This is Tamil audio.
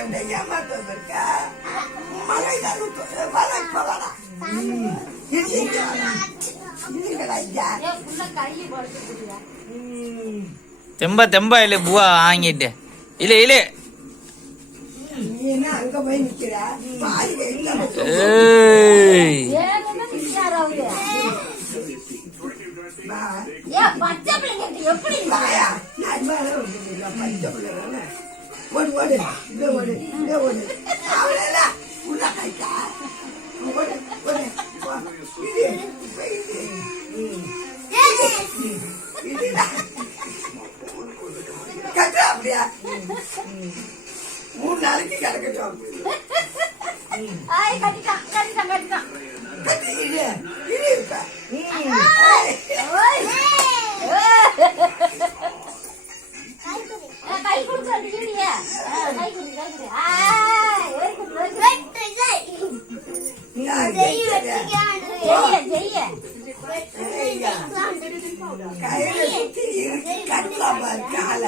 ஏமாத்தா மழை வர போகலாம் தெம்பா தெம்பா இல்ல பூவா வாங்கிட்டு இல்ல இல்ல அங்க போய் நிக்கிற ஓடு ஓடு ஓடு ஓடு அவ்வளோ உள்ள கைக்கா ஓடு ஓடு கட்டுறா அப்படியா 3 நாளைக்கு கிடக்கட்டும் கட்டி இது இருக்க கை கொடுக்க கால